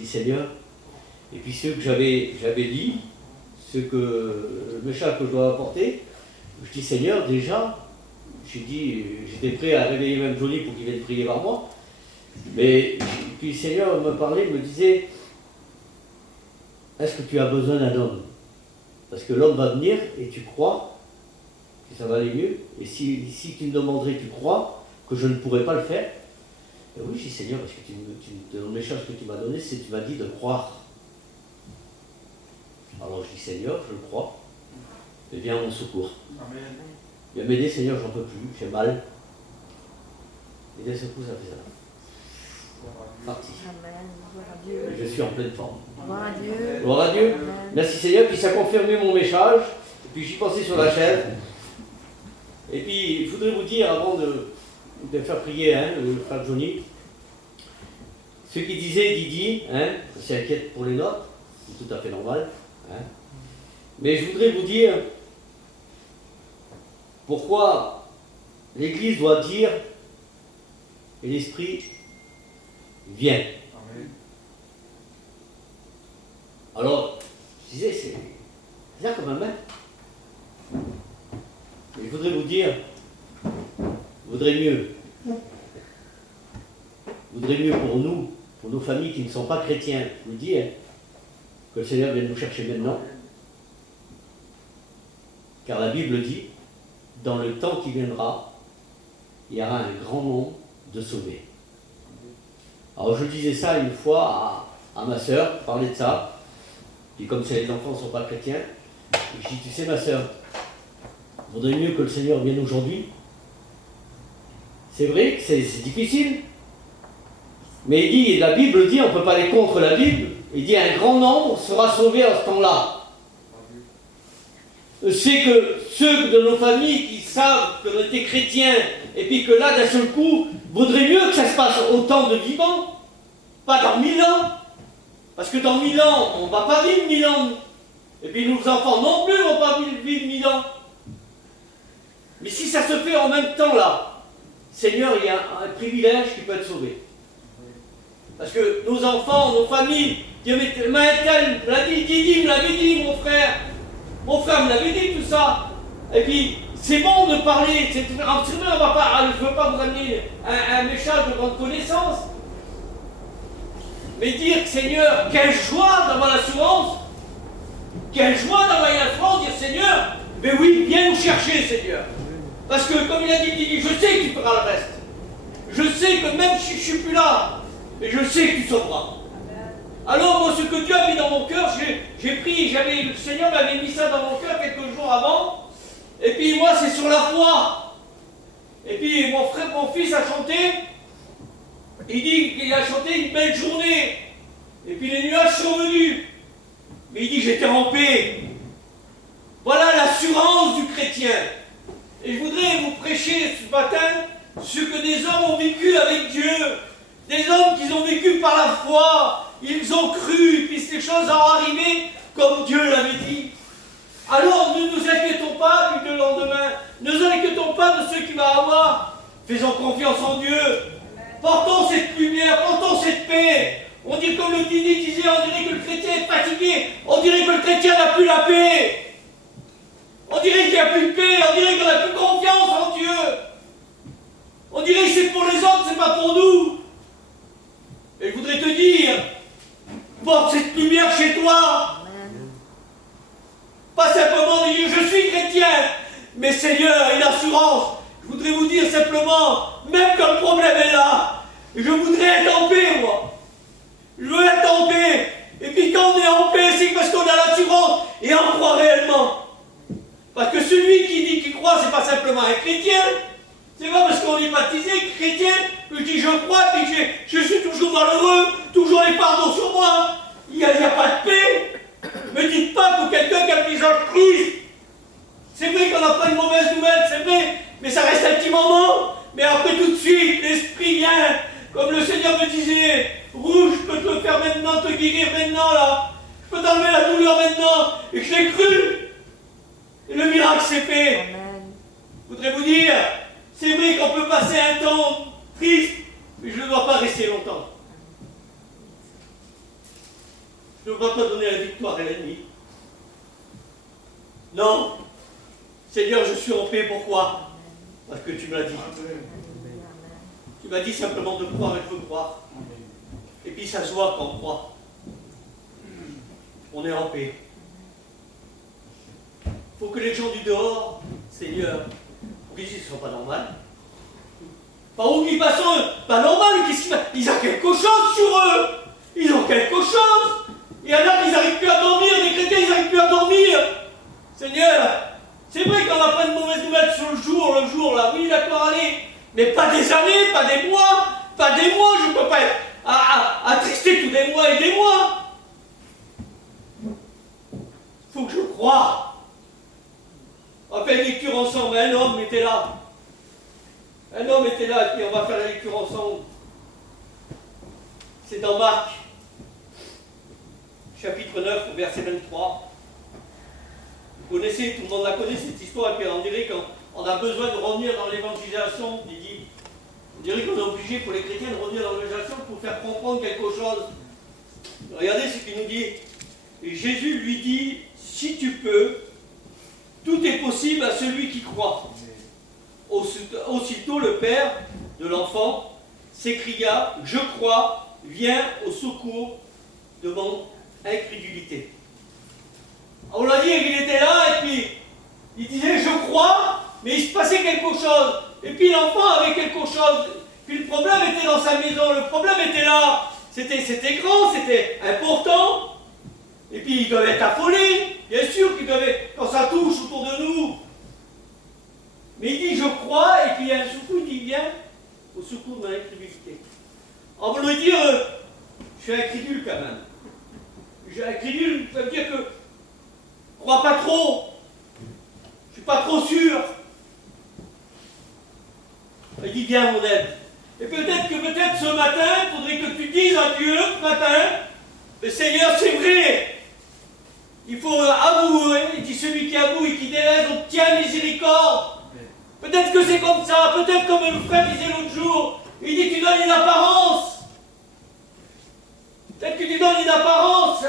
dis Seigneur, et puis ceux que j'avais dit, le message que je dois apporter, je dis Seigneur, déjà, j'ai dit, j'étais prêt à réveiller même Johnny pour qu'il vienne prier par moi, mais puis le Seigneur me parlait, me disait, est-ce que tu as besoin d'un homme? Parce que l'homme va venir et tu crois que ça va aller mieux, et si tu me demanderais, tu crois que je ne pourrais pas le faire? Et oui, je dis Seigneur, parce que dans le message que tu m'as donné, c'est tu m'as dit de croire. Alors je dis Seigneur, je le crois, et viens à mon secours. Amen. Viens m'aider Seigneur, j'en peux plus, j'ai mal. Et d'un seul coup, ça fait ça. Parti. Amen. Gloire à Dieu. Je suis en pleine forme. Gloire à Dieu. Gloire à Dieu. Amen. Merci Seigneur, puis ça a confirmé mon message, et puis j'y pensais sur la chaise. Et puis, je voudrais vous dire, avant de faire prier le frère Johnny, ce qu'il disait Didi, s'inquiète pour les notes, c'est tout à fait normal. Mais je voudrais vous dire pourquoi l'Église doit dire et l'Esprit vient. Amen. Alors, je disais, c'est bizarre quand même. Mais je voudrais vous dire, vaudrait mieux pour nous, pour nos familles qui ne sont pas chrétiens, je vous dis, que le Seigneur vienne nous chercher maintenant. Car la Bible dit, dans le temps qui viendra, il y aura un grand nombre de sauvés. Alors je disais ça une fois à ma sœur, parlais de ça, puis comme les enfants ne sont pas chrétiens, je dis, tu sais ma sœur, il vaudrait mieux que le Seigneur vienne aujourd'hui. C'est vrai que c'est difficile, mais il dit, la Bible dit, on ne peut pas aller contre la Bible, il dit, un grand nombre sera sauvé à ce temps-là. C'est que ceux de nos familles qui savent qu'on était chrétiens, et puis que là, d'un seul coup, vaudrait mieux que ça se passe au temps de vivant, pas dans 1000 ans. Parce que dans 1000 ans, on ne va pas vivre 1000 ans. Et puis nos enfants non plus ne vont pas vivre 1000 ans. Mais si ça se fait en même temps là, Seigneur, il y a un privilège qui peut être sauvé. Parce que nos enfants, nos familles, Dieu Maëtel me l'a dit, Didi me l'avait dit, mon frère me l'avait dit tout ça. Et puis, c'est bon de parler, c'est vrai, on va pas, je ne veux pas vous amener un message de grande connaissance. Mais dire, Seigneur, quelle joie d'avoir l'assurance, quelle joie d'avoir l'assurance, dire, Seigneur, mais oui, viens nous chercher, Seigneur. Parce que, comme il a dit Didi, je sais que tu feras le reste. Je sais que même si je ne suis plus là, et je sais que tu sauveras. Alors, moi, ce que Dieu a mis dans mon cœur, j'ai pris, le Seigneur m'avait mis ça dans mon cœur quelques jours avant. Et puis, moi, c'est sur la foi. Et puis, mon fils a chanté. Il dit qu'il a chanté une belle journée. Et puis, les nuages sont venus. Mais il dit, j'étais en paix. Voilà l'assurance du chrétien. Et je voudrais vous prêcher ce matin ce que des hommes ont vécu avec Dieu. Des hommes qui ont vécu par la foi. Ils ont cru, puis ces choses ont arrivé comme Dieu l'avait dit. Alors ne nous inquiétons pas du lendemain. Ne nous inquiétons pas de ce qu'il va avoir. Faisons confiance en Dieu. Portons cette lumière, portons cette paix. On dit comme le Didi disait, on dirait que le chrétien est fatigué. On dirait que le chrétien n'a plus la paix. On dirait qu'il n'y a plus de paix. On dirait qu'on n'a plus confiance en Dieu. On dirait que c'est pour les autres, c'est pas pour nous. Et je voudrais te dire, porte cette lumière chez toi. Amen. Pas simplement dire je suis chrétien, mais Seigneur, une assurance. Je voudrais vous dire simplement, même quand le problème est là, je voudrais être en paix, moi. Je veux être en paix. Et puis quand on est en paix, c'est parce qu'on a l'assurance et on croit réellement. Parce que celui qui dit qu'il croit, c'est pas simplement un chrétien. C'est pas parce qu'on est baptisé chrétien que je dis je crois, puis je suis toujours malheureux, toujours les pardons sur moi. Il n'y a pas de paix. Me dites pas que quelqu'un qui a le visage Christ, c'est vrai qu'on n'a pas une mauvaise nouvelle, c'est vrai, mais ça reste un petit moment. Mais après tout de suite, l'esprit vient, comme le Seigneur me disait, rouge, je peux te le faire maintenant, te guérir maintenant là. Je peux t'enlever la douleur maintenant. Et je l'ai cru. Et le miracle s'est fait. Amen. Je voudrais vous dire, c'est vrai qu'on peut passer un temps triste, mais je ne dois pas rester longtemps. Je ne peux pas donner la victoire à l'ennemi. Non. Seigneur, je suis en paix. Pourquoi? Parce que tu me l'as dit. Tu m'as dit simplement de croire et je veux croire. Et puis ça se voit quand on croit. On est en paix. Il faut que les gens du dehors, Seigneur, ils disent que ce ne soit pas normal. Par où qu'ils passent, pas normal, qu'est-ce qu'ils font? Ils ont quelque chose sur eux. Ils ont quelque chose. Il y en a qui n'arrivent plus à dormir, des chrétiens, ils n'arrivent plus à dormir. Seigneur, c'est vrai qu'on n'a pas de mauvaises nouvelles sur le jour là, oui, d'accord, allez. Mais pas des années, pas des mois, je ne peux pas être attristé tous des mois et des mois. Il faut que je croie. On va faire une lecture ensemble, un homme était là. Un homme était là, et puis on va faire la lecture ensemble. C'est dans Marc, chapitre 9, verset 23. Vous connaissez, tout le monde la connaît cette histoire, et puis on dirait qu'on a besoin de revenir dans l'évangélisation, il dit. On dirait qu'on est obligé pour les chrétiens de revenir dans l'évangélisation pour faire comprendre quelque chose. Regardez ce qu'il nous dit. Et Jésus lui dit, si tu peux, tout est possible à celui qui croit. Aussitôt le père de l'enfant s'écria, je crois, viens au secours de mon incrédulité. On l'a dit, il était là et puis il disait je crois, mais il se passait quelque chose. Et puis l'enfant avait quelque chose. Puis le problème était dans sa maison, le problème était là. C'était grand, c'était important. Et puis ils doivent être affolés, bien sûr qu'ils doivent être, quand ça touche autour de nous. Mais il dit je crois, et puis il y a un secours, il dit viens au secours de mon incrédulité. On veut lui dire, je suis incrédule quand même. Je suis incrédule, ça veut dire que je ne crois pas trop. Je ne suis pas trop sûr. Il dit viens à mon aide. Et peut-être ce matin, il faudrait que tu dises à Dieu ce matin, mais Seigneur, c'est vrai. Il faut avouer, il dit celui qui avoue et qui délaisse obtient miséricorde. Peut-être que c'est comme ça, peut-être comme le frère disait l'autre jour, il dit tu donnes une apparence. Peut-être que tu donnes une apparence,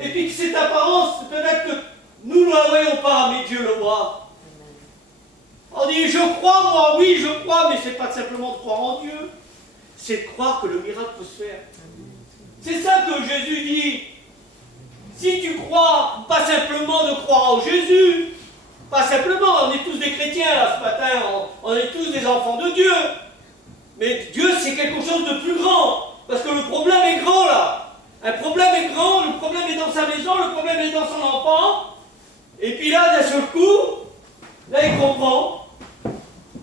et puis que cette apparence, peut-être que nous ne la voyons pas, mais Dieu le voit. On dit je crois, moi, oui, je crois, mais c'est pas simplement de croire en Dieu, c'est de croire que le miracle peut se faire. C'est ça que Jésus dit. Si tu crois, pas simplement de croire en Jésus, pas simplement, on est tous des chrétiens là ce matin, on est tous des enfants de Dieu. Mais Dieu c'est quelque chose de plus grand, parce que le problème est grand là. Un problème est grand, le problème est dans sa maison, le problème est dans son enfant. Et puis là, d'un seul coup, là il comprend que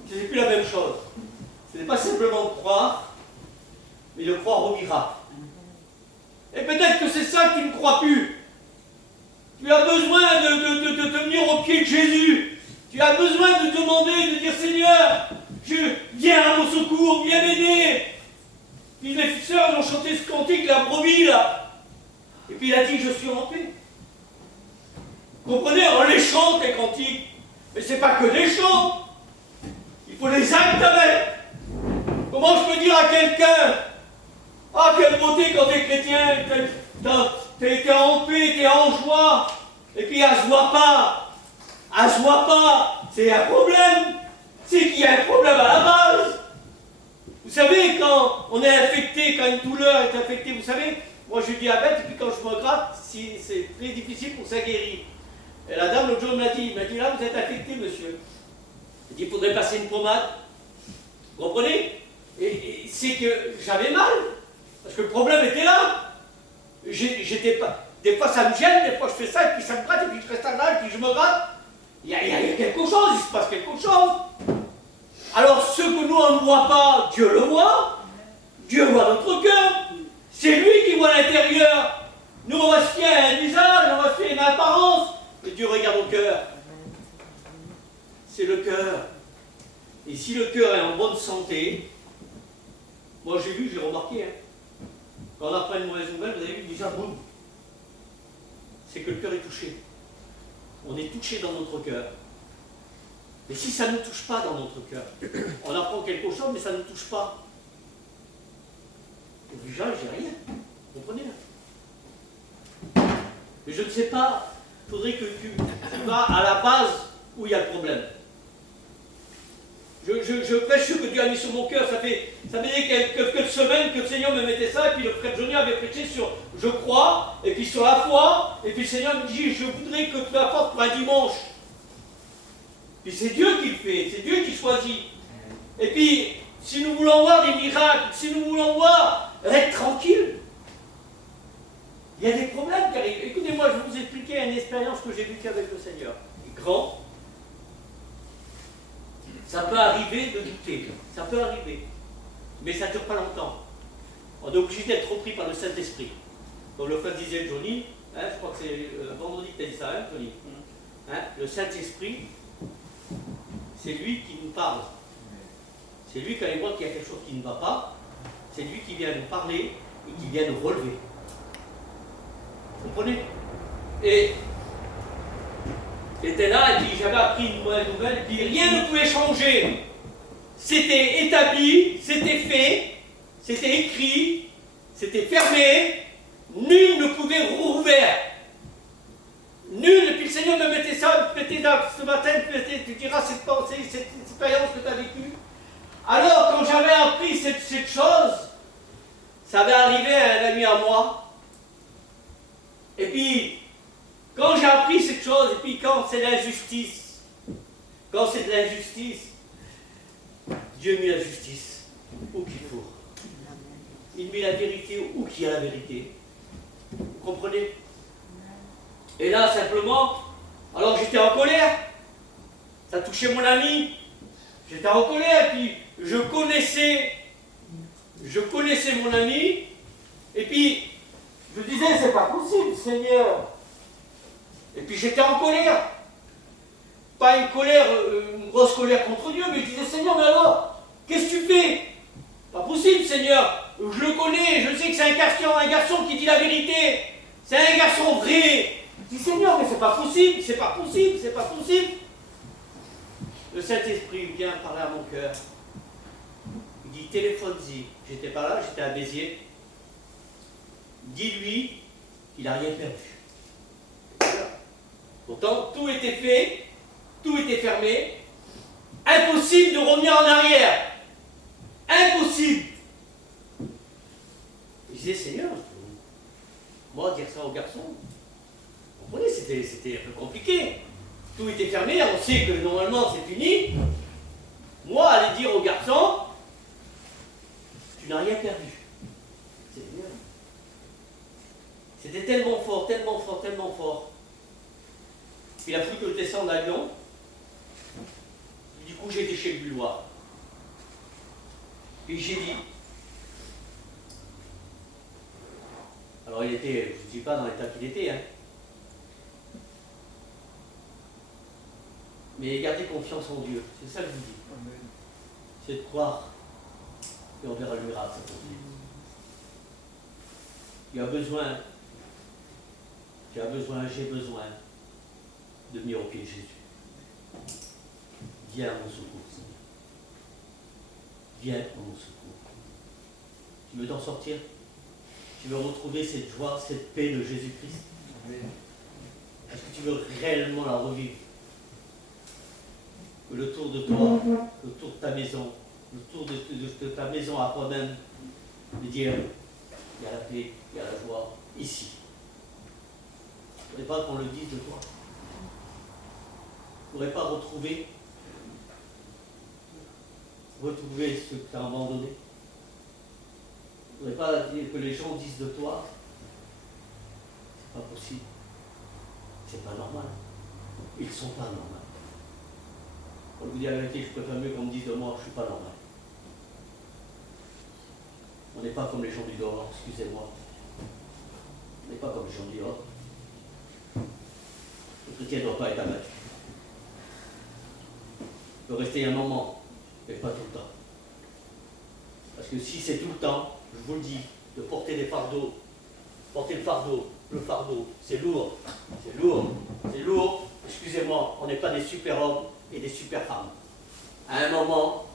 c'est plus la même chose. Ce n'est pas simplement de croire, mais de croire au miracle. Et peut-être que c'est ça que tu ne crois plus. Tu as besoin de venir au pied de Jésus. Tu as besoin de demander, de dire Seigneur, viens à mon secours, viens m'aider. Puis les sœurs ont chanté ce cantique, la brebis là. Et puis il a dit je suis en paix. Vous comprenez, on les chante les cantiques. Mais c'est pas que des chants. Il faut les actes avec. Comment je peux dire à quelqu'un, ah quelle beauté quand t'es chrétien, t'es en paix, t'es en joie, et puis elle se voit pas. Elle se voit pas. C'est un problème. C'est qu'il y a un problème à la base. Vous savez, quand on est infecté, quand une douleur est infectée, vous savez, moi j'ai du diabète, et puis quand je me gratte, c'est très difficile pour que ça guérisse. Et la dame l'autre jour m'a dit là vous êtes infecté monsieur. Elle dit il faudrait passer une pommade. Vous comprenez? Et c'est que j'avais mal. Parce que le problème était là. J'étais pas. Des fois ça me gêne, des fois je fais ça, et puis ça me gratte, et puis je reste là, et puis je me gratte. Il y a quelque chose, il se passe quelque chose. Alors ce que nous on ne voit pas, Dieu le voit. Dieu voit notre cœur. C'est lui qui voit l'intérieur. Nous on va se fier à un visage, on va se fier à une apparence. Et Dieu regarde au cœur. C'est le cœur. Et si le cœur est en bonne santé, moi j'ai remarqué, hein, quand on apprend une mauvaise nouvelle, vous avez vu déjà boum. C'est que le cœur est touché. On est touché dans notre cœur. Mais si ça ne nous touche pas dans notre cœur, on apprend quelque chose, mais ça ne nous touche pas. Et déjà, j'ai rien. Vous comprenez là? Mais je ne sais pas, il faudrait que tu vas à la base où il y a le problème. Je prêche ce que Dieu a mis sur mon cœur. Ça fait quelques semaines que le Seigneur me mettait ça, et puis le frère Johnny avait prêché sur je crois, et puis sur la foi, et puis le Seigneur me dit je voudrais que tu apportes pour un dimanche. Puis c'est Dieu qui le fait, c'est Dieu qui choisit. Et puis, si nous voulons voir des miracles, si nous voulons voir être tranquille, il y a des problèmes qui arrivent. Écoutez-moi, je vais vous expliquer une expérience que j'ai vécue avec le Seigneur. Grand. Ça peut arriver de douter, ça peut arriver, mais ça ne dure pas longtemps. On est obligé d'être repris par le Saint-Esprit. Comme le frère disait Johnny, hein, je crois que c'est vendredi que tu as dit ça, hein, Johnny. Hein, le Saint-Esprit, c'est lui qui nous parle. C'est lui, quand il voit qu'il y a quelque chose qui ne va pas, c'est lui qui vient nous parler et qui vient nous relever. Vous comprenez? Et j'étais là, et puis j'avais appris une mauvaise nouvelle, et puis rien ne pouvait changer. C'était établi, c'était fait, c'était écrit, c'était fermé, nul ne pouvait rouvrir. Nul, et puis le Seigneur me mettait ça, ce matin, tu diras cette pensée, cette expérience que tu as vécue. Alors, quand j'avais appris cette chose, ça avait arrivé à un ami à moi. Et puis, quand j'ai appris cette chose, et puis quand c'est l'injustice, Dieu met la justice où qu'il faut. Il met la vérité où qu'il y a la vérité. Vous comprenez? Et là, simplement, alors que j'étais en colère, ça touchait mon ami, j'étais en colère, puis je connaissais mon ami, et puis je disais, c'est pas possible, Seigneur. Et puis j'étais en colère. Pas une colère, une grosse colère contre Dieu, mais je disais, Seigneur, mais alors, qu'est-ce que tu fais? Pas possible, Seigneur. Je le connais, je sais que c'est un garçon qui dit la vérité. C'est un garçon vrai. Je dis, Seigneur, mais c'est pas possible, c'est pas possible, c'est pas possible. Le Saint-Esprit vient parler à mon cœur. Il dit, téléphone-y. J'étais pas là, j'étais à Béziers. Dis-lui qu'il n'a rien perdu. Voilà. Pourtant, tout était fait, tout était fermé. Impossible de revenir en arrière. Impossible. Je disais, Seigneur, moi, dire ça au garçon, vous comprenez, c'était un peu compliqué. Tout était fermé, on sait que normalement c'est fini. Moi, aller dire au garçon, tu n'as rien perdu. C'est bien. C'était tellement fort, tellement fort, tellement fort. Il a fallu que je descende l'avion. Du coup, j'étais chez le Bullois. Puis j'ai dit. Alors, il était, je ne dis pas dans l'état qu'il était, hein. Mais gardez confiance en Dieu, c'est ça que je vous dis. C'est de croire et on verra le miracle. Il y a besoin, j'ai besoin de venir au pied de Jésus. Viens à mon secours, Seigneur. Viens à mon secours. Tu veux t'en sortir? Tu veux retrouver cette joie, cette paix de Jésus-Christ? Est-ce que tu veux réellement la revivre? Que le tour de toi, le tour de ta maison, le tour de ta maison à toi-même, de dire, il y a la paix, il y a la joie, ici. Il ne faudrait pas qu'on le dise de toi. Il ne faudrait pas retrouver ce que tu as abandonné. Il ne faudrait pas dire que les gens disent de toi, c'est pas possible, c'est pas normal. Ils ne sont pas normaux. Pour vous dire la vérité, je préfère mieux qu'on me dise de moi que je ne suis pas normal. On n'est pas comme les gens du dehors, excusez-moi. On n'est pas comme les gens du dehors. Le chrétien ne doit pas être abattu. Il peut rester un moment, mais pas tout le temps. Parce que si c'est tout le temps, je vous le dis, de porter des fardeaux, porter le fardeau, c'est lourd, excusez-moi, on n'est pas des super-hommes et des super-femmes. À un moment,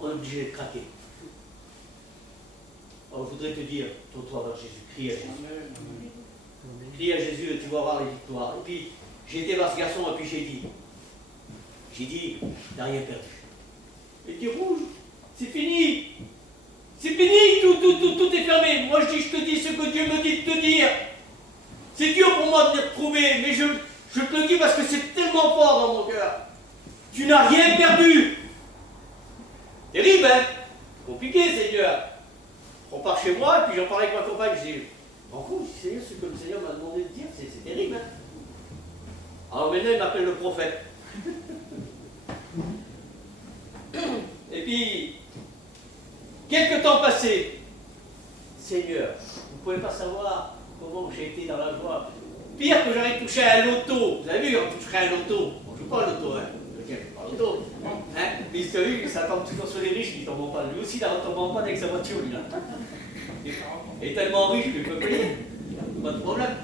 on est obligé de craquer. Alors, je voudrais te dire, tourne-toi vers Jésus, crie à Jésus. Crie à Jésus et tu vas voir les victoires. Et puis, j'ai été voir ce garçon et puis j'ai dit, t'as rien perdu. Il dit, Rouge, c'est fini. C'est fini, tout est fermé. Moi, je te dis ce que Dieu me dit de te dire. C'est dur pour moi de te retrouver, mais je te le dis parce que c'est tellement fort dans mon cœur. Tu n'as rien perdu. Terrible, hein? Compliqué, Seigneur. On part chez moi, et puis j'en parlais avec ma compagne, je dis, en gros, Seigneur, ce que le Seigneur m'a demandé de dire, c'est terrible, hein? Alors maintenant, il m'appelle le prophète. Et puis, quelques temps passés, Seigneur, vous ne pouvez pas savoir comment j'ai été dans la joie. Pire que j'avais touché à un loto. Vous avez vu, on toucherait à un loto. On ne joue pas au loto, hein? Pas au loto. Hein? Mais vous avez vu, ça tombe toujours sur les riches qui ne tombent pas. Lui aussi, il ne tombe pas avec sa voiture, lui, là. Il est tellement riche qu'il peut payer. Pas de problème.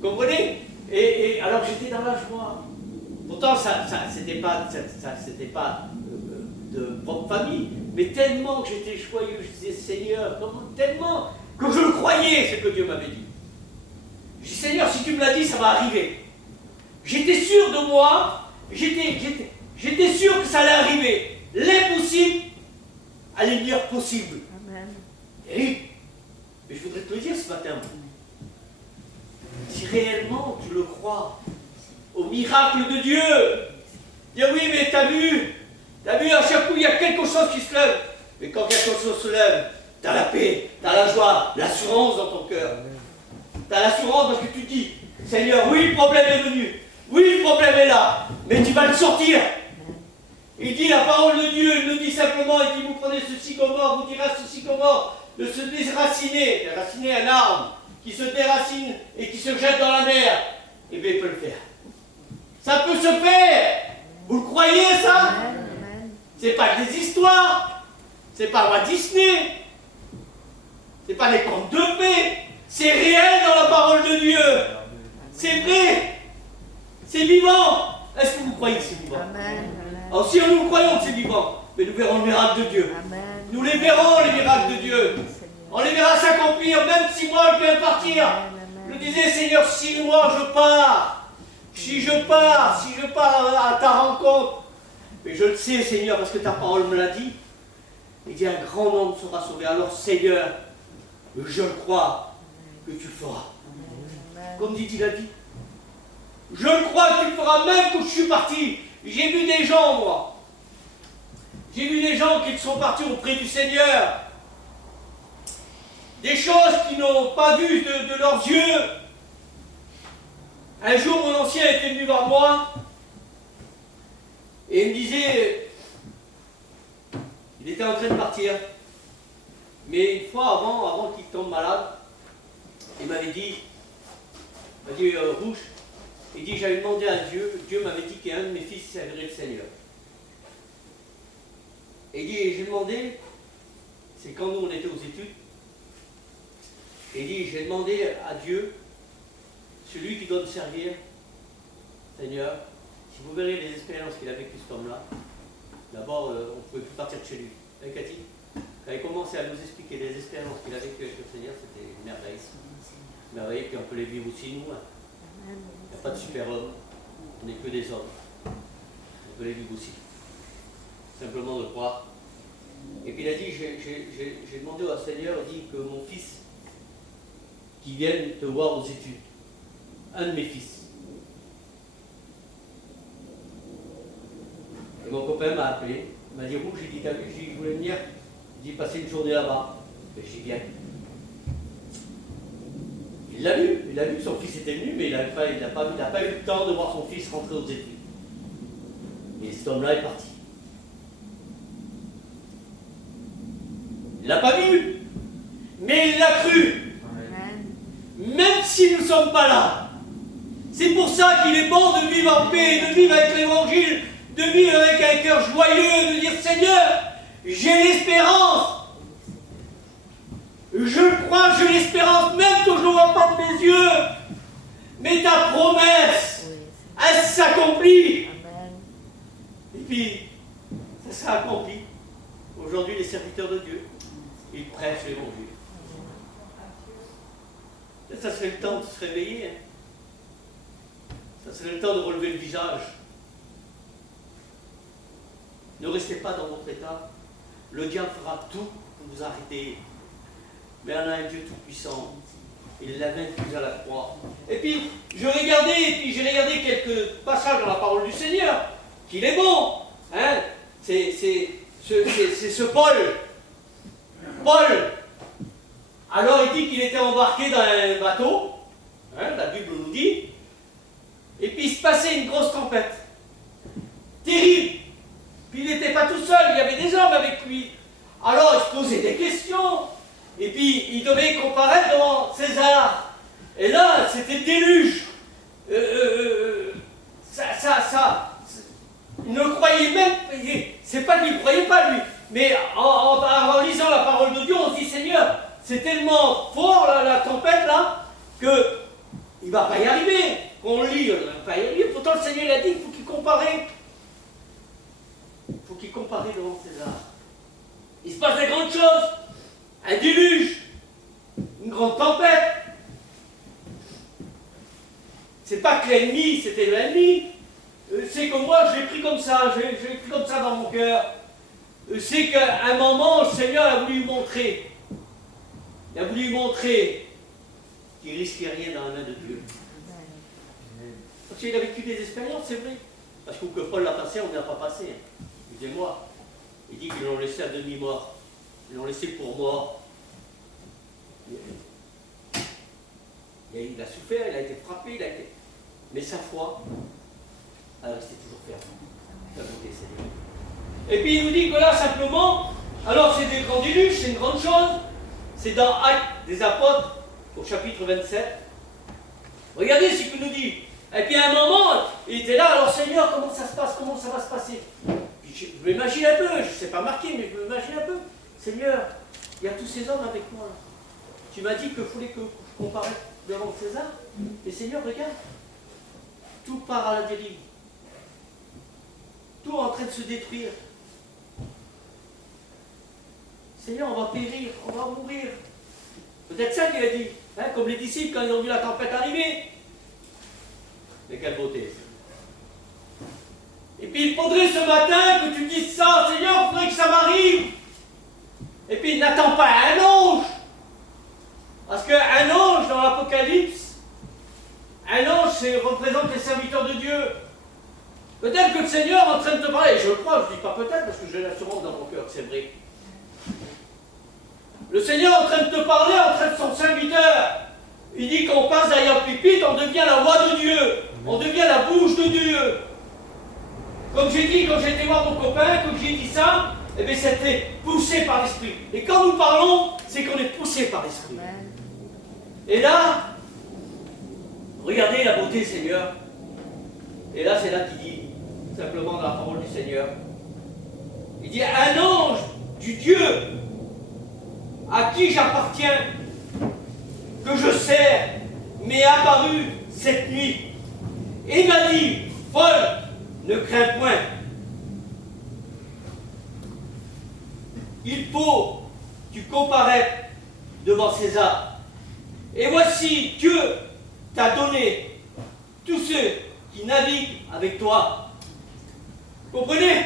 Vous comprenez? Et alors j'étais dans la joie. Pourtant, c'était pas de propre famille, mais tellement que j'étais joyeux, je disais Seigneur, comment, tellement que je le croyais, ce que Dieu m'avait dit. Je dis Seigneur, si tu me l'as dit, ça va arriver. J'étais sûr de moi, j'étais sûr que ça allait arriver. L'impossible allait devenir possible. Amen. Et mais je voudrais te le dire ce matin. Si réellement tu le crois au miracle de Dieu, dire oui, mais t'as vu, à chaque coup il y a quelque chose qui se lève. Mais quand quelque chose se lève, t'as la paix, t'as la joie, l'assurance dans ton cœur. T'as l'assurance parce que tu dis, Seigneur, oui, le problème est venu, oui, le problème est là, mais tu vas le sortir. Il dit la parole de Dieu, il le dit simplement, il dit vous prenez ce sycomore, vous direz à ce sycomore de se déraciner un arbre qui se déracine et qui se jette dans la mer, et bien il peut le faire. Ça peut se faire. Vous le croyez ça? C'est pas des histoires, c'est pas Walt Disney, c'est pas des contes de fées, c'est réel dans la parole de Dieu. C'est vrai, c'est vivant. Est-ce que vous croyez que c'est vivant? Amen. Alors si nous croyons que c'est vivant, mais nous verrons le miracle de Dieu. Amen. Nous les verrons, les miracles de Dieu. On les verra s'accomplir, même si moi je viens partir. Je disais, Seigneur, si moi je pars, si je pars à ta rencontre, mais je le sais, Seigneur, parce que ta parole me l'a dit, il dit, un grand nombre sera sauvé. Alors, Seigneur, je le crois que tu le feras. Comme dit-il a dit. Je le crois que tu le feras, même quand je suis parti. J'ai vu des gens, moi. J'ai vu des gens qui sont partis auprès du Seigneur. Des choses qu'ils n'ont pas vues de leurs yeux. Un jour, mon ancien était venu voir moi et il me disait, il était en train de partir, mais une fois avant qu'il tombe malade, il m'avait dit, Rouge, il dit, j'avais demandé à Dieu, Dieu m'avait dit qu'un de mes fils servirait le Seigneur. Et il dit, j'ai demandé, c'est quand nous on était aux études, et il dit, j'ai demandé à Dieu, celui qui doit me servir, Seigneur, si vous verrez les expériences qu'il a vécues cet homme-là, d'abord, on ne pouvait plus partir de chez lui. Hein, Cathy? Quand il commençait à nous expliquer les expériences qu'il a vécues avec le Seigneur, c'était une merveille. Merveille, puis on peut les vivre aussi, nous. Hein. Il n'y a pas de super-homme, on n'est que des hommes. On peut les vivre aussi. Simplement de le croire. Et puis il a dit, j'ai demandé au Seigneur, il dit que mon fils, qui vienne te voir aux études, un de mes fils. Et mon copain m'a appelé, il m'a dit, Rouge, j'ai dit, t'as vu, je voulais venir, il dit, passer une journée là-bas. Et j'ai dit, viens. Il l'a vu que son fils était venu, mais il n'a pas eu le temps de voir son fils rentrer aux études. Et cet homme-là est parti. Il ne l'a pas vu, mais il l'a cru. Même si nous ne sommes pas là. C'est pour ça qu'il est bon de vivre en paix, de vivre avec l'évangile, de vivre avec un cœur joyeux, de dire Seigneur, j'ai l'espérance. Je crois, j'ai l'espérance, même que je ne vois pas de mes yeux. Mais ta promesse, elle s'accomplit. Et puis, ça sera accompli. Aujourd'hui, les serviteurs de Dieu, ils prêchent l'évangile. Ça Peut-être ça serait le temps de se réveiller. Hein. Ça serait le temps de relever le visage. Ne restez pas dans votre état. Le diable fera tout pour vous arrêter. Mais on a un Dieu tout-puissant. Il l'a vaincu à la croix. Et puis, j'ai regardé quelques passages dans la parole du Seigneur, qu'il est bon. Hein? C'est ce Paul. Paul. Alors, il dit qu'il était embarqué dans un bateau. Hein, la Bible nous dit. Et puis, il se passait une grosse tempête. Terrible. Puis, il n'était pas tout seul. Il y avait des hommes avec lui. Alors, il se posait des questions. Et puis, il devait comparaître devant César. Et là, c'était le déluge. Il ne croyait même, c'est pas qu'il ne croyait pas lui, mais en lisant la parole de Dieu, on se dit, Seigneur, c'est tellement fort la tempête là, qu'il ne va pas y arriver. Quand on lit, il ne va pas y arriver. Pourtant, le Seigneur il a dit qu'il faut qu'il compare. Il faut qu'il compare devant César. Il se passe des grandes choses. Un déluge, une grande tempête. C'est pas que l'ennemi, c'était l'ennemi. C'est que moi, je l'ai pris comme ça, je l'ai pris comme ça dans mon cœur. C'est qu'à un moment, le Seigneur a voulu lui montrer. Il a voulu lui montrer qu'il ne risquait rien dans la main de Dieu. Parce qu'il a vécu des expériences, c'est vrai. Parce que Paul l'a passé, on ne l'a pas passé. Excusez-moi. Il dit qu'ils l'ont laissé à demi-mort. Ils l'ont laissé pour mort. Il a souffert, il a été frappé, mais sa foi, elle restait toujours ferme. Et puis il nous dit que là, simplement, alors c'est des grands déluges, c'est une grande chose. C'est dans Actes des Apôtres, au chapitre 27. Regardez ce qu'il nous dit. Et puis à un moment, il était là, alors Seigneur, comment ça se passe, comment ça va se passer? Puis je m'imagine un peu, je ne sais pas marquer, mais je m'imagine un peu. Seigneur, il y a tous ces hommes avec moi. Là. Tu m'as dit qu'il fallait que je comparaisse devant César. Et Seigneur, regarde, tout part à la dérive. Tout est en train de se détruire. Seigneur, on va périr, on va mourir. Peut-être ça qu'il a dit, hein, comme les disciples quand ils ont vu la tempête arriver. Mais quelle beauté. Et puis il faudrait ce matin que tu dises ça, Seigneur, il faudrait que ça m'arrive. Et puis n'attends pas un ange. Parce qu'un ange dans l'Apocalypse, un ange représente les serviteurs de Dieu. Peut-être que le Seigneur est en train de te parler, et je le crois, je ne dis pas peut-être parce que j'ai l'assurance dans mon cœur que c'est vrai. Le Seigneur est en train de te parler, en train de son serviteur. Il dit qu'on passe derrière le pupitre, on devient la voix de Dieu, on devient la bouche de Dieu. Comme j'ai dit, quand j'étais voir mon copain, comme j'ai dit ça, eh bien c'était poussé par l'Esprit. Et quand nous parlons, c'est qu'on est poussé par l'Esprit. Et là, regardez la beauté, Seigneur. Et là, c'est là qu'il dit, simplement dans la parole du Seigneur, il dit, un ange du Dieu à qui j'appartiens, que je sers, m'est apparu cette nuit, et m'a dit, Paul, ne crains point. Il faut que tu comparaîtres devant César. Et voici, Dieu t'a donné tous ceux qui naviguent avec toi. Vous comprenez?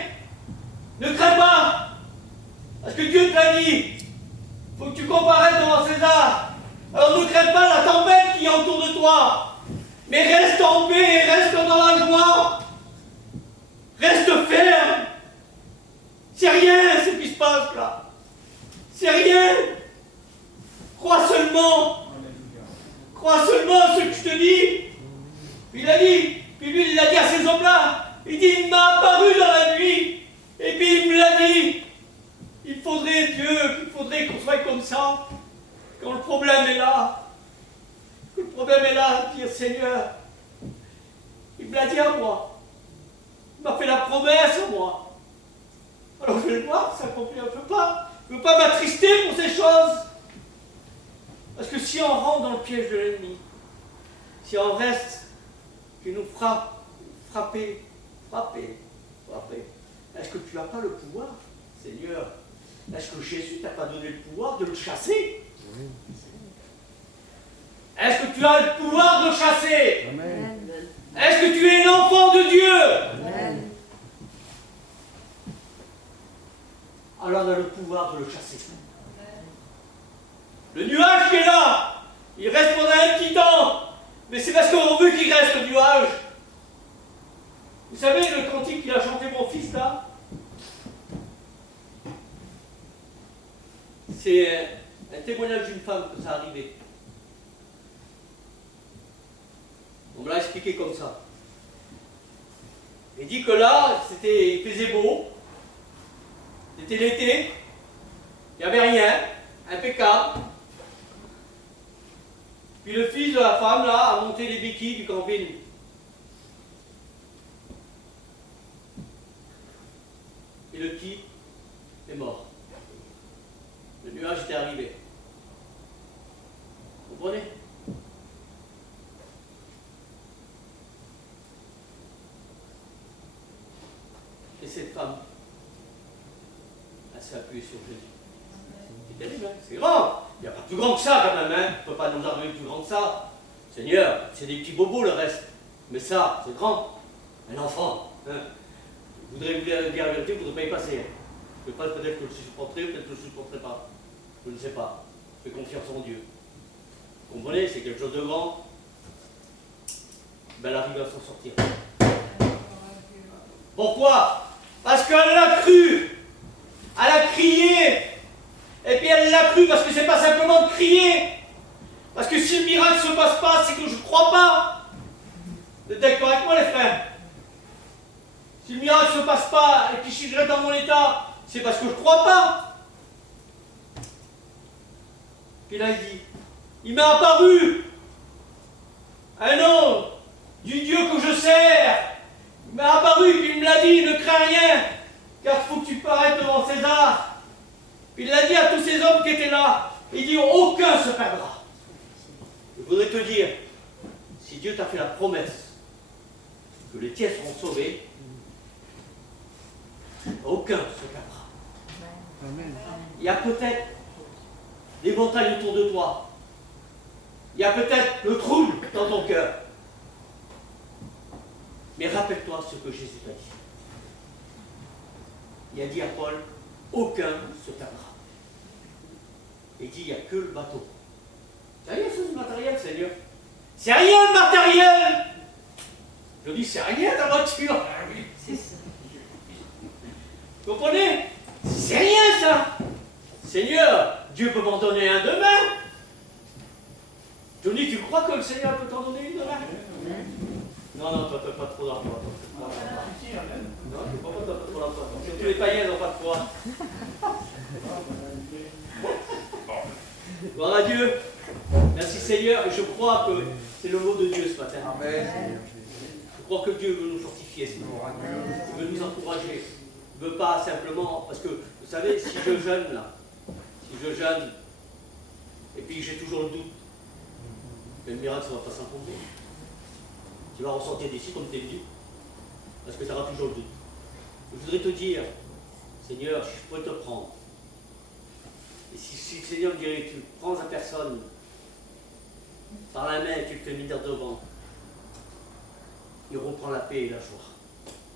Ne crains pas, parce que Dieu te l'a dit. Il faut que tu comparaisses devant César. Alors ne crains pas la tempête qui est autour de toi, mais reste en paix, reste dans la joie, reste ferme. C'est rien ce qui se passe là. C'est rien. Crois seulement. Crois seulement ce que je te dis. Il a dit, puis lui il l'a dit à ces hommes-là. Il dit, il m'a apparu dans la nuit. Et puis il me l'a dit. Il faudrait, Dieu, il faudrait qu'on soit comme ça. Quand le problème est là. Que le problème est là, dire Seigneur. Il me l'a dit à moi. Il m'a fait la promesse à moi. Alors je vais le voir, ça s'accomplit. Je ne veux pas m'attrister pour ces choses. Parce que si on rentre dans le piège de l'ennemi, si on reste, qu'il nous frappe, frapper, est-ce que tu n'as pas le pouvoir, Seigneur? Est-ce que Jésus t'a pas donné le pouvoir de le chasser? Est-ce que tu as le pouvoir de le chasser? Amen. Est-ce que tu es l'enfant de Dieu? Amen. Alors on a le pouvoir de le chasser. Le nuage qui est là, il reste pendant un petit temps, mais c'est parce qu'on veut qu'il reste le nuage. Vous savez le cantique qu'il a chanté mon fils là? C'est un témoignage d'une femme que ça arrivait. On me l'a expliqué comme ça. Il dit que là, il faisait beau, c'était l'été, il n'y avait rien, impeccable. Puis le fils de la femme là a monté les béquilles du camping. Et le petit est mort. Le nuage était arrivé. Vous comprenez? Et cette femme, elle s'est appuyée sur Jésus. C'est terrible, hein? C'est grand. Il n'y a pas plus grand que ça quand même, hein? On ne peut pas nous arriver plus grand que ça. Seigneur, c'est des petits bobos le reste. Mais ça, c'est grand. Un enfant. Hein? Vous voudrez vous dire la vérité, vous ne voudrez pas y passer. Hein? Peut-être que je le supporterai, peut-être que je ne le supporterai pas. Je ne sais pas. Je fais confiance en Dieu. Vous comprenez? C'est quelque chose de grand. Ben, elle arrive à s'en sortir. Pourquoi? Parce qu'elle l'a cru. Elle a crié. Et puis elle l'a cru parce que c'est pas simplement de crier. Parce que si le miracle ne se passe pas, c'est que je ne crois pas. Vous êtes d'accord avec moi les frères? Si le miracle ne se passe pas et que si je reste dans mon état, c'est parce que je ne crois pas. Puis là il dit, il m'est apparu un homme du Dieu que je sers. Il m'a apparu et puis il me l'a dit, ne crains rien, car il faut que tu paraisses devant César. Puis il l'a dit à tous ces hommes qui étaient là. Il dit, aucun se perdra. Je voudrais te dire, si Dieu t'a fait la promesse que les tiens seront sauvés, aucun se perdra. Il y a peut-être des montagnes autour de toi. Il y a peut-être le trouble dans ton cœur. Mais rappelle-toi ce que Jésus t'a dit. Il a dit à Paul, aucun se perdra. Il dit, il n'y a que le bateau. C'est rien, ce matériel, Seigneur. C'est rien, le matériel. Je dis, c'est rien, ta voiture. Vous comprenez? C'est rien, ça. Seigneur, Dieu peut m'en donner un demain. Johnny, tu crois que le Seigneur peut t'en donner une demain? Non, non, toi, tu n'as pas trop d'argent. Non, tu n'as pas trop d'argent. Tous les païens n'ont pas de foi. Gloire à Dieu. Merci Seigneur. Et je crois que c'est le mot de Dieu ce matin. Amen. Je crois que Dieu veut nous fortifier ce matin. Il veut nous encourager. Il ne veut pas simplement... Parce que, vous savez, si je jeûne là, et puis j'ai toujours le doute, mais le miracle, ça ne va pas s'accomplir. Tu vas ressentir d'ici comme tu es venu, parce que tu auras toujours le doute. Je voudrais te dire, Seigneur, je peux te prendre. Et si le Seigneur me dirait, tu prends la personne par la main et tu le fais venir devant, il reprend la paix et la joie.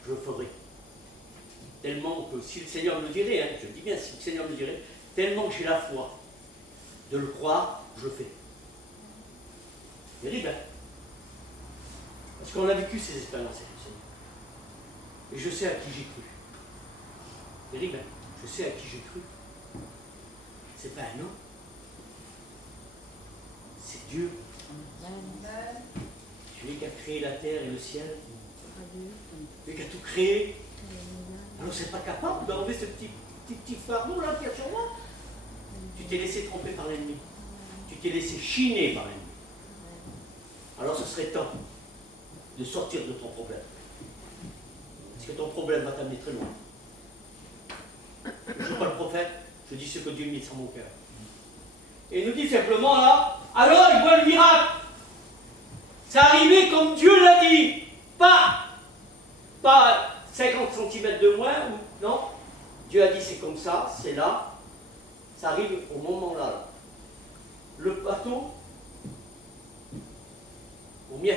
Je le ferai. Tellement que si le Seigneur me le dirait, hein, je dis bien, si le Seigneur me le dirait, tellement que j'ai la foi de le croire, je le fais. Terrible, hein? Parce qu'on a vécu ces expériences avec le Seigneur. Et je sais à qui j'ai cru. Terrible, hein? Je sais à qui j'ai cru. C'est pas un homme. C'est Dieu. Celui qui a créé la terre et le ciel. Celui qui a tout créé. Alors c'est pas capable d'enlever ce petit fardeau là qui est sur moi. Tu t'es laissé tromper par l'ennemi. Tu t'es laissé chiner par l'ennemi. Alors ce serait temps de sortir de ton problème. Parce que ton problème va t'amener très loin. Je ne suis pas le prophète, je dis ce que Dieu met sur mon cœur. Et il nous dit simplement là, alors il voit le miracle. C'est arrivé comme Dieu l'a dit. Pas 50 cm de moins, non. Dieu a dit c'est comme ça, c'est là. Ça arrive au moment là. Le bateau Combien?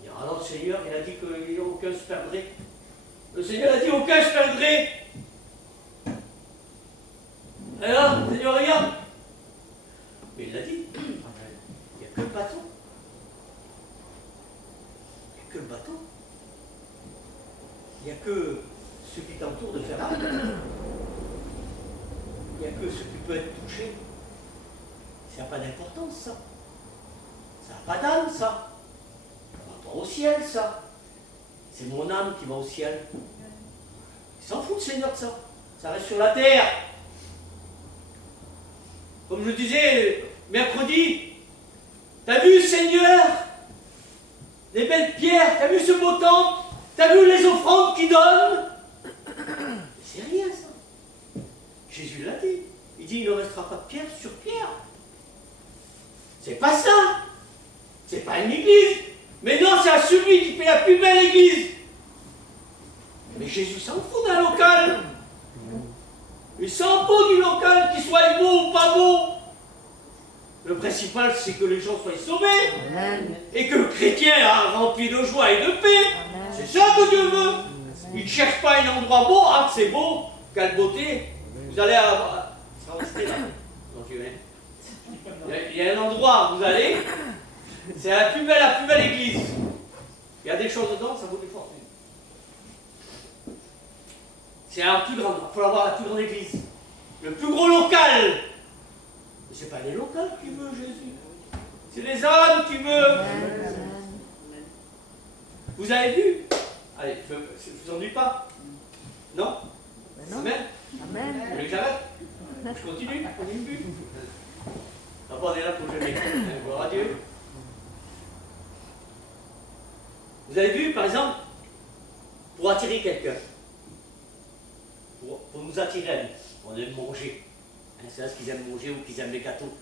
Il y a alors le Seigneur, il a dit qu'aucun se perdrait. Le Seigneur a dit aucun se perdrait. Et là, le Seigneur regarde. Mais il l'a dit. Il n'y a que le bateau. Il n'y a que le bateau. Il n'y a que ceux qui t'entourent de faire mal. Il n'y a que ceux qui peuvent être touchés. Ça n'a pas d'importance, ça. Ça n'a pas d'âme, ça. Ça ne va pas au ciel, ça. C'est mon âme qui va au ciel. Il s'en fout, le Seigneur, de ça. Ça reste sur la terre. Comme je le disais mercredi, t'as vu, Seigneur, les belles pierres, t'as vu ce beau temple, t'as vu les offrandes qu'il donne. C'est rien, ça. Jésus l'a dit. Il dit, il ne restera pas de pierre sur pierre. C'est pas ça. C'est pas une église. Mais non, c'est à celui qui fait la plus belle église. Mais Jésus s'en fout d'un local. Il s'en fout du local, qu'il soit beau ou pas beau. Le principal, c'est que les gens soient sauvés. Amen. Et que le chrétien a rempli de joie et de paix. Amen. C'est ça que Dieu veut. Il ne cherche pas un endroit beau. Ah, c'est beau. Quelle beauté. Vous allez à... Ça va rester là. Non, tu viens. Il y a un endroit où vous allez. C'est la plus belle église. Il y a des choses dedans, ça vaut des fortunes. C'est un plus grand. Il faut avoir la plus grande église. Le plus gros local. Mais ce n'est pas les locaux qui veut Jésus. C'est les âmes qui veut. Vous avez vu? Allez, je ne vous ennuie pas? Non? Non. Amen. Amen. Vous voulez que j'arrête? Je continue? On est plus. On est là pour jamais. Gloire à Dieu. Vous avez vu, par exemple, pour attirer quelqu'un, pour nous attirer à lui, on aime manger. Hein, c'est là ce qu'ils aiment manger ou qu'ils aiment les gâteaux.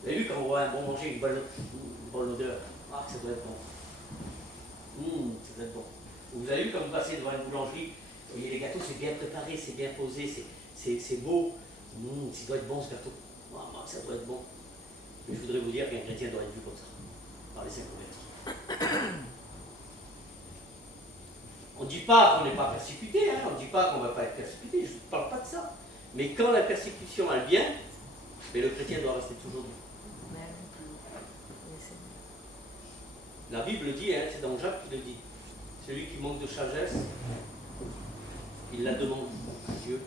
Vous avez vu quand on voit un bon manger, une bonne odeur? Ah, ça doit être bon. Ça doit être bon. Vous avez vu quand vous passez devant une boulangerie, vous voyez les gâteaux, c'est bien préparé, c'est bien posé, c'est beau. Ça doit être bon ce gâteau. Ah, ça doit être bon. Mais je voudrais vous dire qu'un chrétien doit être vu comme ça, par les saints convertis. On ne dit pas qu'on n'est pas persécuté, hein, on ne dit pas qu'on ne va pas être persécuté, je ne parle pas de ça. Mais quand la persécution elle vient, mais le chrétien doit rester toujours debout. La Bible dit, hein, c'est dans Jacques qui le dit, celui qui manque de sagesse, il la demande à Dieu.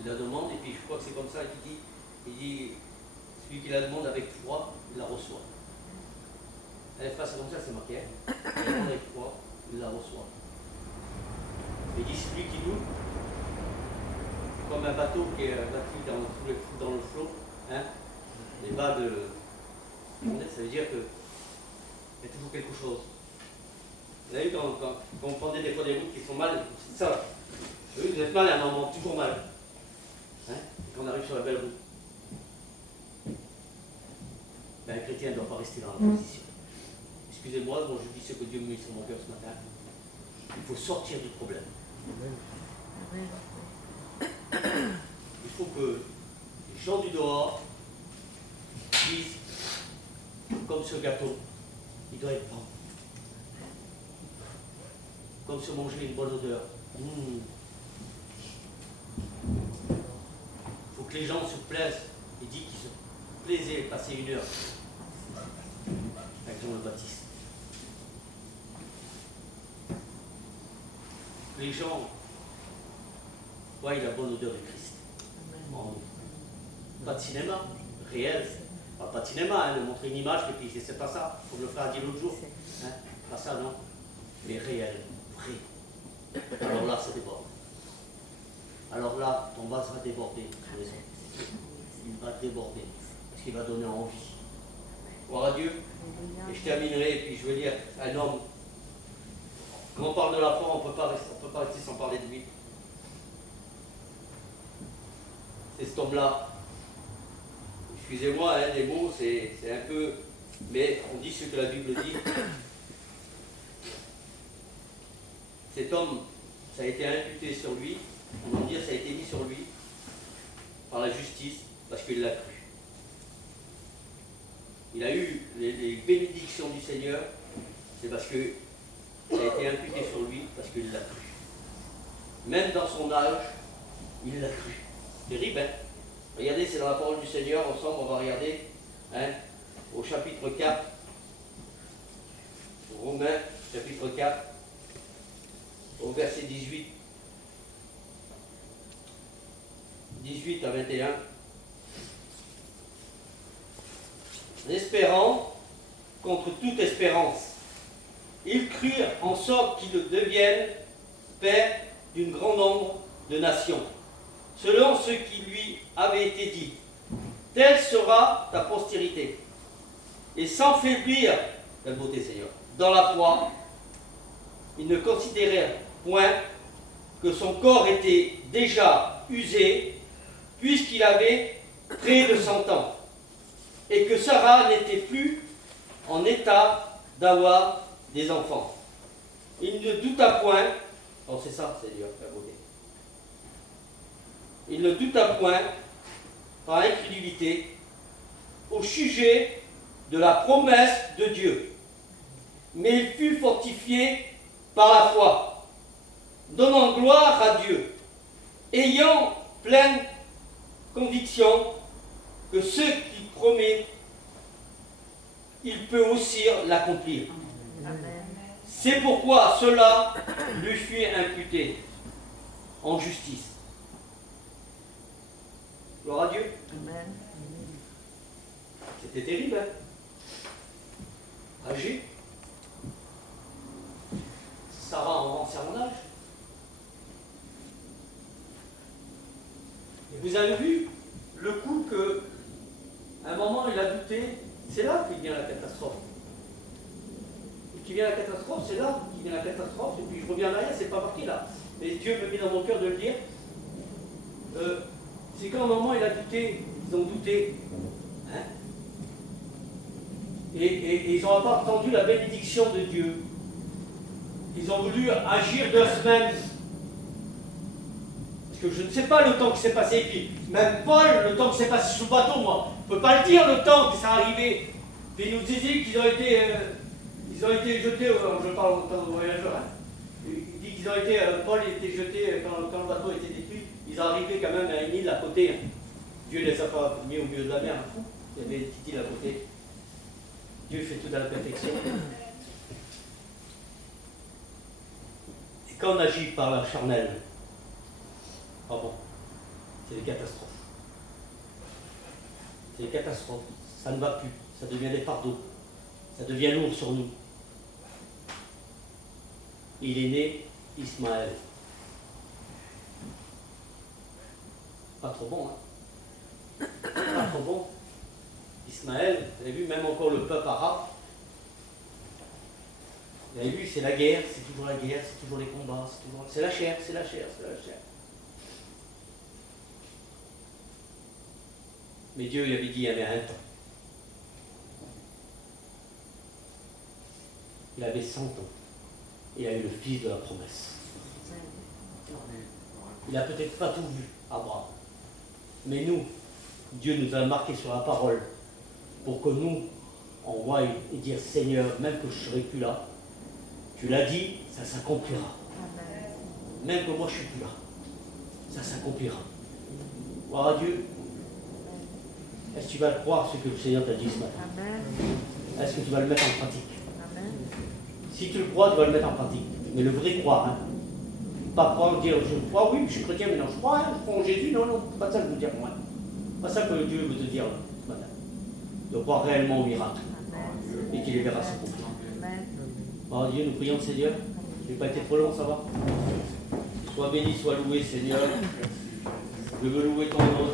Il la demande, et puis je crois que c'est comme ça il dit, celui qui la demande avec foi, il la reçoit. Elle face comme ça, c'est marqué, hein. Il la demande avec foi, il la reçoit. Il dit, celui qui doute, comme un bateau qui est bâti dans le flot, hein, les vagues, ça veut dire qu'il y a toujours quelque chose. Vous avez vu quand vous prenez des fois des routes qui sont mal, c'est ça. Vous avez vu, vous êtes mal à un moment, toujours mal. Hein, et quand on arrive sur la belle route, ben, un chrétien ne doit pas rester dans la position. Excusez-moi, quand je dis ce que Dieu me met sur mon cœur ce matin, il faut sortir du problème. Il faut que les gens du dehors disent, comme ce gâteau, il doit être bon. Comme se manger une bonne odeur. Il faut que les gens se plaisent. Il dit qu'ils se plaisaient passer une heure avec Jean le Baptiste. Les gens voient la bonne odeur de Christ. Pas de cinéma, réel. Pas de cinéma, hein, de montrer une image et puis c'est pas ça, comme le frère a dit l'autre jour. Hein, pas ça, non. Mais réel, vrai. Alors là, ça déborde. Alors là, ton vase va déborder. Il va déborder. Parce qu'il va donner envie. Gloire à Dieu. Et je terminerai, et puis je veux dire, un homme, quand on parle de la foi, on ne peut pas rester sans parler de lui. C'est cet homme-là. Excusez-moi, hein, des mots, c'est un peu... Mais on dit ce que la Bible dit. Cet homme, ça a été imputé sur lui, on va dire ça a été mis sur lui. qu'il l'a cru. Il a eu les bénédictions du Seigneur, c'est parce que ça a été imputé sur lui, parce qu'il l'a cru. Même dans son âge, il l'a cru. Terrible, hein? Regardez, c'est dans la parole du Seigneur, ensemble, on va regarder au chapitre 4, Romains, chapitre 4, au verset 18 à 21. En espérant contre toute espérance, ils crurent en sorte qu'ils deviennent pères d'une grande nombre de nations, selon ce qui lui avait été dit. Telle sera ta postérité. Et sans faiblir, la beauté Seigneur, dans la foi, ils ne considérèrent point que son corps était déjà usé, puisqu'il avait près de 100 ans, et que Sarah n'était plus en état d'avoir des enfants. Il ne douta point, oh c'est ça Seigneur, la beauté. Il ne douta point, par incrédulité, au sujet de la promesse de Dieu. Mais il fut fortifié par la foi, donnant gloire à Dieu, ayant pleine conviction que ce qu'il promet, il peut aussi l'accomplir. C'est pourquoi cela lui fut imputé en justice. Gloire à Dieu. Amen. C'était terrible, hein? Âgé. Sarah en ancien âge. Et vous avez vu le coup que, à un moment, il a douté. C'est là qu'il vient la catastrophe. Et qui vient la catastrophe, c'est là qu'il vient la catastrophe. Et puis je reviens en arrière, c'est pas marqué là. Mais Dieu me met dans mon cœur de le dire. C'est quand à un moment il a douté, ils ont douté. Hein? Et ils n'ont pas entendu la bénédiction de Dieu. Ils ont voulu agir 2 semaines. Parce que je ne sais pas le temps qui s'est passé. Et puis, même Paul, le temps qui s'est passé sous le bateau, moi, je ne peux pas le dire le temps que ça arrivé. Puis il nous disait qu'ils ont été jetés, je parle aux voyageurs, hein. Il dit qu'ils ont été, Paul était jeté quand le bateau était détruit. Ils sont arrivés quand même à une île à côté. Hein. Dieu ne les a pas mis au milieu de la mer. Hein. Il y avait une petite île à côté. Dieu fait tout à la perfection. Et quand on agit par la charnelle, ah bon, c'est des catastrophes. C'est des catastrophes. Ça ne va plus. Ça devient des fardeaux. Ça devient lourd sur nous. Il est né Ismaël. Pas trop bon, hein? Pas trop bon. Ismaël, vous avez vu, même encore le peuple arabe. Vous avez vu, c'est la guerre, c'est toujours la guerre, c'est toujours les combats, c'est la chair, c'est la chair, c'est la chair. Mais Dieu lui avait dit il y avait un temps. Il avait 100 ans. Il a eu le fils de la promesse. Il n'a peut-être pas tout vu, Abraham. Mais nous, Dieu nous a marqué sur la parole pour que nous, on voie et dire Seigneur, même que je ne serai plus là, tu l'as dit, ça s'accomplira. Même que moi je ne suis plus là, ça s'accomplira. Gloire à Dieu. Est-ce que tu vas croire ce que le Seigneur t'a dit ce matin? Est-ce que tu vas le mettre en pratique? Si tu le crois, tu vas le mettre en pratique. Mais le vrai croire, hein. Pas croire, dire je crois, oui, je suis chrétien, mais non, je crois, hein, je crois en Jésus, non, non, c'est pas ça que je veux dire moi. C'est pas ça que Dieu veut te dire là, ce matin. De croire réellement au miracle. Et qu'il les verra s'accomplir. Oh Dieu, nous prions Seigneur. Je n'ai pas été trop long, ça va? Sois béni, sois loué, Seigneur. Je veux louer ton nom, Seigneur.